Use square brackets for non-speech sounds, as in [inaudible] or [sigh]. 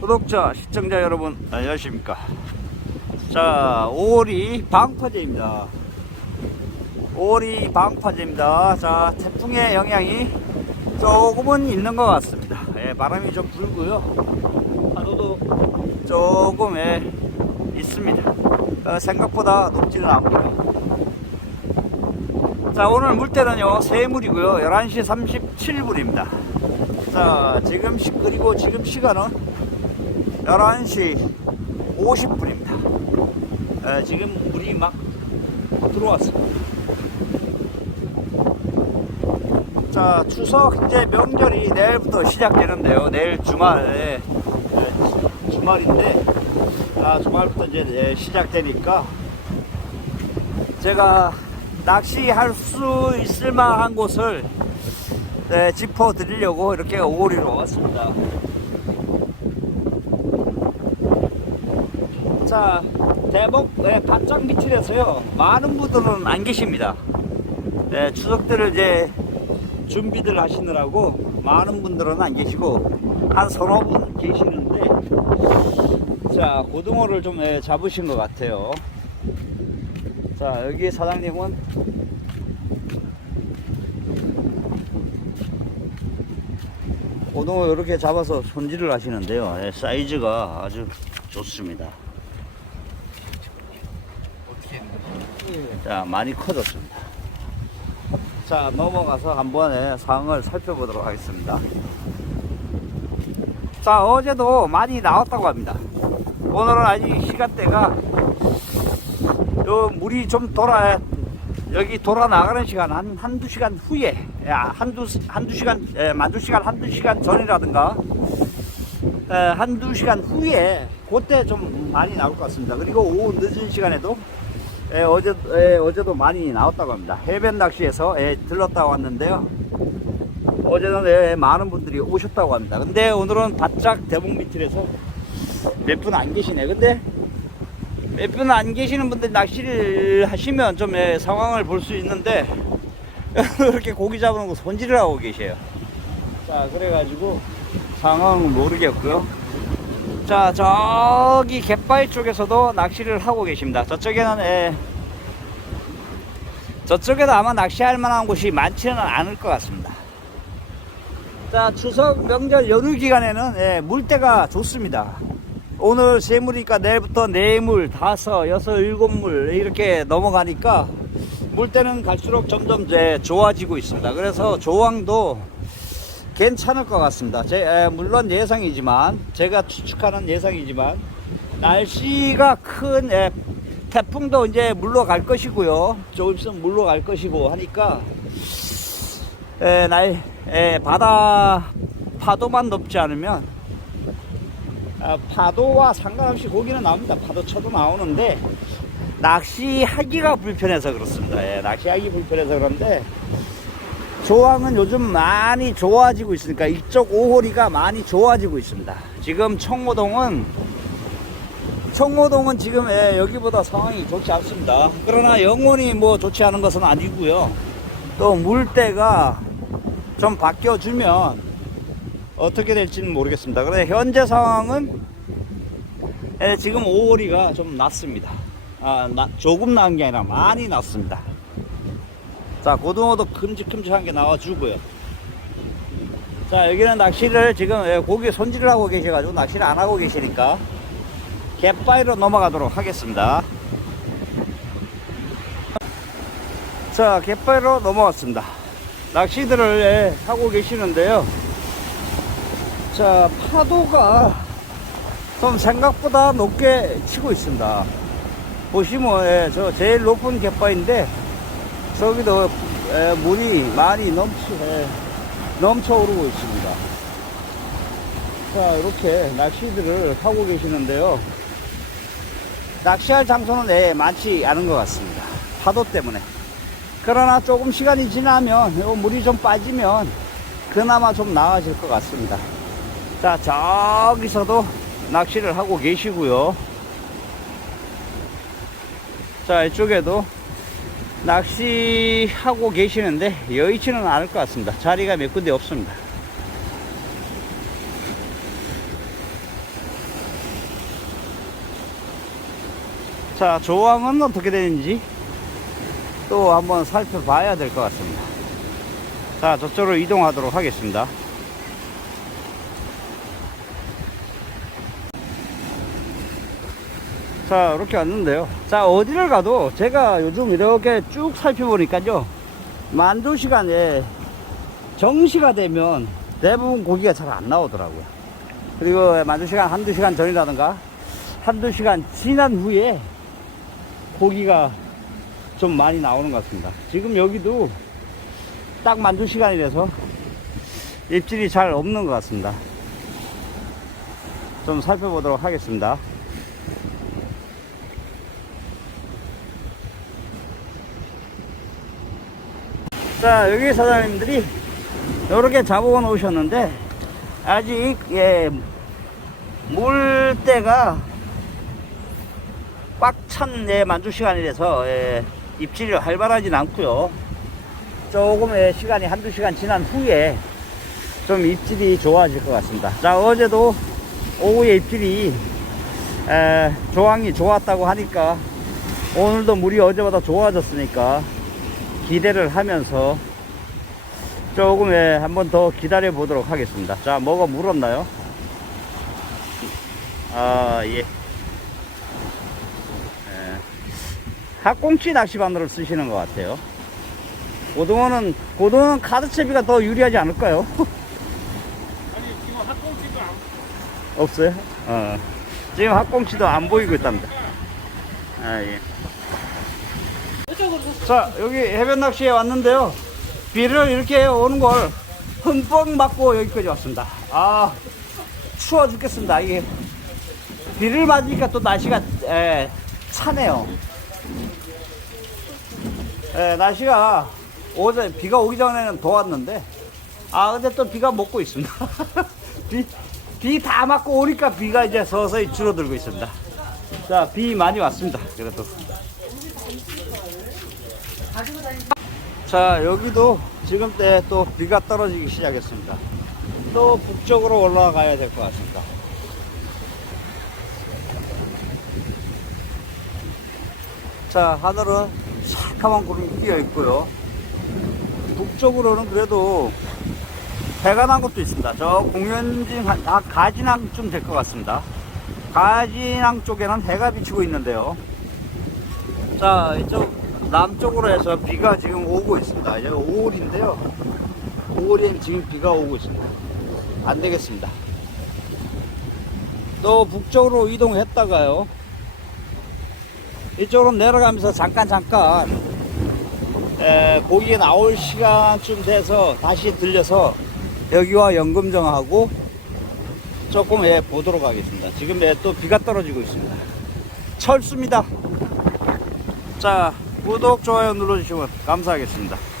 구독자, 시청자 여러분, 안녕하십니까. 자, 5월이 방파제입니다. 5월이 방파제입니다. 자, 태풍의 영향이 조금은 있는 것 같습니다. 예, 바람이 좀 불고요. 파도도 조금 예, 있습니다. 어, 생각보다 높지는 않고요. 자, 오늘 물때는요, 세물이고요. 11시 37분입니다. 자, 지금 시, 그리고 지금 시간은 11시 50분입니다. 지금 물이 막 들어왔습니다. 자, 추석 이제 명절이 내일부터 시작되는데요. 내일 주말, 예, 예, 주말인데, 아, 주말부터 이제 예, 시작되니까 제가 낚시할 수 있을 만한 곳을 네, 짚어 드리려고 이렇게 오리로 왔습니다. 자, 대목 네, 바짝 밑이라서요. 많은 분들은 안 계십니다. 네, 추석들을 이제 준비들 하시느라고 많은 분들은 안 계시고 한 서너 분 계시는데 자, 고등어를 좀 예, 잡으신 것 같아요. 자, 여기 사장님은 고등어 이렇게 잡아서 손질을 하시는데요. 예, 사이즈가 아주 좋습니다. 어떻게 했나요? 자, 많이 커졌습니다. 자, 넘어가서 한번 예, 상황을 살펴보도록 하겠습니다. 자, 어제도 많이 나왔다고 합니다. 오늘은 아직 시간대가 요 물이 좀 돌아 여기 돌아 나가는 시간 한 한두 시간 후에 야, 한두 한두 시간 에, 만두 시간 한두 시간 전이라든가 에, 한두 시간 후에 그때 좀 많이 나올 것 같습니다. 그리고 오후 늦은 시간에도 에, 어제 에, 어제도 많이 나왔다고 합니다. 해변 낚시에서 에, 들렀다 왔는데요. 어제는 에, 많은 분들이 오셨다고 합니다. 근데 오늘은 바짝 대목 밑이라서 몇 분 안 계시네. 근데 몇 분 안 계시는 분들 낚시를 하시면 좀 예, 상황을 볼 수 있는데 [laughs] 이렇게 고기 잡는 거 손질을 하고 계세요. 자 그래가지고 상황은 모르겠고요. 자 저기 갯바위 쪽에서도 낚시를 하고 계십니다. 저쪽에는 예, 저쪽에도 아마 낚시할 만한 곳이 많지는 않을 것 같습니다. 자 추석 명절 연휴 기간에는 예, 물때가 좋습니다. 오늘 세 물이니까 내일부터 네 물, 다섯, 여섯, 일곱 물 이렇게 넘어가니까 물때는 갈수록 점점 이제 좋아지고 있습니다. 그래서 조항도 괜찮을 것 같습니다. 제, 에, 물론 예상이지만 제가 추측하는 예상이지만 날씨가 큰 에, 태풍도 이제 물러갈 것이고요. 조금 있으면 물러갈 것이고 하니까 에, 날 에, 바다 파도만 높지 않으면 아, 파도와 상관없이 고기는 나옵니다. 파도 쳐도 나오는데 낚시하기가 불편해서 그렇습니다. 예, 낚시하기 불편해서 그런데 조항은 요즘 많이 좋아지고 있으니까 이쪽 오호리가 많이 좋아지고 있습니다. 지금 청호동은 청호동은 지금 예, 여기보다 상황이 좋지 않습니다. 그러나 영원히 뭐 좋지 않은 것은 아니고요. 또 물때가 좀 바뀌어주면 어떻게 될지는 모르겠습니다. 그런데 현재 상황은 예, 지금 5월이가 좀 낮습니다. 아, 나- 조금 나은 게 아니라 많이 낮습니다. 자, 고등어도 큼직큼직한 게 나와주고요. 자, 여기는 낚시를 지금 예, 고기 손질을 하고 계셔가지고 낚시를 안 하고 계시니까 갯바위로 넘어가도록 하겠습니다. 자, 갯바위로 넘어왔습니다. 낚시들을 예, 하고 계시는데요. 자, 파도가 좀 생각보다 높게 치고 있습니다. 보시면, 예, 저 제일 높은 갯바인데, 저기도 예, 물이 많이 넘치, 예, 넘쳐 오르고 있습니다. 자, 이렇게 낚시들을 하고 계시는데요. 낚시할 장소는 예, 많지 않은 것 같습니다. 파도 때문에. 그러나 조금 시간이 지나면, 요 물이 좀 빠지면, 그나마 좀 나아질 것 같습니다. 자, 저기서도 낚시를 하고 계시고요. 자, 이쪽에도 낚시하고 계시는데 여의치는 않을 것 같습니다. 자리가 몇 군데 없습니다. 자, 조항은 어떻게 되는지 또 한번 살펴봐야 될 것 같습니다. 자, 저쪽으로 이동하도록 하겠습니다. 자, 이렇게 왔는데요. 자, 어디를 가도 제가 요즘 이렇게 쭉 살펴보니까요. 만두 시간에 정시가 되면 대부분 고기가 잘 안 나오더라고요. 그리고 만두 시간 한두 시간 전이라든가 한두 시간 지난 후에 고기가 좀 많이 나오는 것 같습니다. 지금 여기도 딱 만두 시간이라서 입질이 잘 없는 것 같습니다. 좀 살펴보도록 하겠습니다. 자, 여기 사장님들이 이렇게 잡아오 놓으셨는데, 아직, 예, 물때가 꽉찬 예, 만주 시간이라서, 예, 입질이 활발하진 않고요 조금 의 시간이 한두 시간 지난 후에 좀 입질이 좋아질 것 같습니다. 자, 어제도 오후에 입질이, 에, 조항이 좋았다고 하니까, 오늘도 물이 어제보다 좋아졌으니까, 기대를 하면서 조금 예, 한번 더 기다려 보도록 하겠습니다. 자, 뭐가 물었나요? 아, 예. 예. 학꽁치 낚시바늘을 쓰시는 것 같아요. 고등어는, 고등어는 카드채비가 더 유리하지 않을까요? [laughs] 아니 지금 학꽁치도 안 없어요? 어. 지금 학꽁치도 안 보이고 있답니다. 아, 예. 자, 여기 해변 낚시에 왔는데요. 비를 이렇게 오는 걸 흠뻑 맞고 여기까지 왔습니다. 아, 추워 죽겠습니다. 이게 비를 맞으니까 또 날씨가 에, 차네요. 에, 날씨가 어제 비가 오기 전에는 더웠는데, 아, 근데 또 비가 먹고 있습니다. [laughs] 비, 비 다 맞고 오니까 비가 이제 서서히 줄어들고 있습니다. 자, 비 많이 왔습니다. 그래도. 자, 여기도 지금 때 또 비가 떨어지기 시작했습니다. 또 북쪽으로 올라가야 될 것 같습니다. 자, 하늘은 새카만 구름이 끼어 있고요. 북쪽으로는 그래도 해가 난 것도 있습니다. 저 공연진, 한- 아, 가진항쯤 될 것 같습니다. 가진항 쪽에는 해가 비치고 있는데요. 자, 이쪽 남쪽으로 해서 비가 지금 오고 있습니다. 여기 5월인데요. 5월에 지금 비가 오고 있습니다. 안 되겠습니다. 또 북쪽으로 이동했다가요. 이쪽으로 내려가면서 잠깐 잠깐 에, 고기가 나올 시간쯤 돼서 다시 들려서 여기와 연금정하고 조금 예, 보도록 하겠습니다. 지금 예, 또 비가 떨어지고 있습니다. 철수입니다. 자, 구독, 좋아요 눌러주시면 감사하겠습니다.